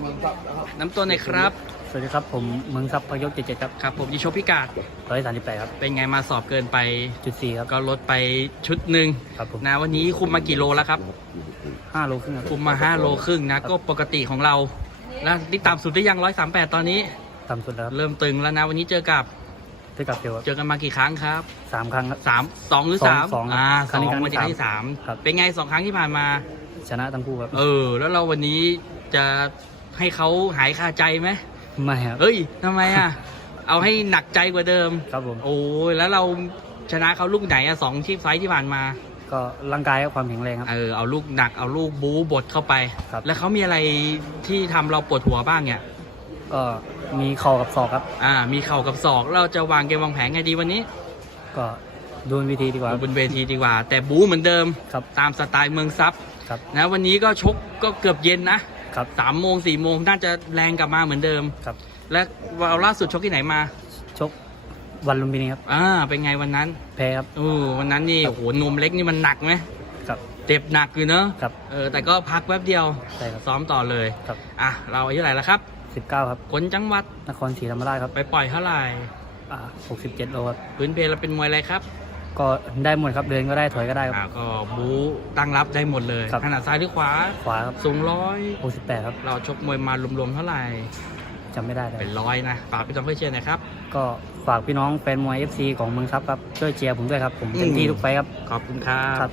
เมืองทรัพย์นะครับน้ำตัวไหนอยครับ สวัสดีครับ ผมเมืองทรัพย์พยกเจ็ดเจ็ดครับครับ ผมยิโชพิกาดร้อยสามสิบแปดครับ เป็นไงมาสอบเกินไปจุดสี่ครับ ก็ลดไปชุดหนึ่งครับผมนะวันนี้คุมมากี่โลแล้วครับห้าโลครึ่งครับคุมมา5โลครึ่งนะ ก็ปกติของเราแล้วนี่ต่ำสุดได้ยัง138ตอนนี้ต่ำสุดแล้วครับเริ่มตึงแล้วนะวันนี้เจอกับเท่ากับเฟลครับเจอกันมากี่ครั้งครับสามครั้งครับสามสองหรือสองสามสองครับอ่าคสรั้องงนี้ครั้งวันที่นี้ครั้งที่สามครับเป็นไงสองครั้งที่ผ่านมาชนะทั้งคู่ครับ เออ แล้วเราวันนี้จะ ให้เขาหายคาใจไหมไม่ครับ เฮ้ยทำไมอะ เอาให้หนักใจกว่าเดิม ครับผม โอ้ยแล้วเราชนะเขาลูกไหนอะสองที่ไฟท์ที่ผ่านมา ก็ร่างกายกับความแข็งแรงครับ เออเอาลูกหนักเอาลูกบู๊บดเข้าไป ครับ แล้วเขามีอะไรที่ทำเราปวดหัวบ้างเนี่ย ก็มีเข่ากับศอกครับ อ่า มีเข่ากับศอกเราจะวางเกมวางแผนไงดีวันนี้ก็ดูวิธีดีกว่าอยู่บนเวทีดีกว่า แต่บู๊เหมือนเดิม ครับ ตามสไตล์เมืองซับครับ นะวันนี้ก็ชกก็เกือบเย็นนะ ครับสามโมงสี่โมงน่าจะแรงกลับมาเหมือนเดิมครับ และเราล่าสุดชกที่ไหนมา ชกวันลุมพินีครับ อ่า เป็นไงวันนั้น แพ้ครับโอ้วันนั้นนี่ครับโอ้โห นมเล็กนี่มันหนักไหมครับ เจ็บหนักอยู่เนอะครับ เออ แต่ก็พักแป๊บเดียว ใช่ครับ ซ้อมต่อเลย ครับ อะ เราอายุเท่าไหร่แล้วครับสิบเก้าครับ คนจังหวัด นครศรีธรรมราชครับ ไปปล่อยเท่าไหร่อ่าหกสิบเจ็ดโลครับ พื้นเพเราเป็นมวยอะไรครับ ก็ได้หมดครับเดินก็ได้ถอยก็ได้ครับ อ่าก็บู๊ตั้งรับได้หมดเลยครับ ขนาดซ้ายหรือขวาขวาครับสูงร้อยหกสิบแปดครับเราชกมวยมารวมๆเท่าไหร่จำไม่ได้เลยเป็นร้อยนะฝากพี่ต้องเพื่อนเชียร์หนะครับ ก็ฝากพี่น้องแฟนมวย FC ของเมืองทัพครับช่วยเชียร์ผมด้วยครับผมเต็มที่ทุกไฟท์ครับ ขอบคุณครับครับ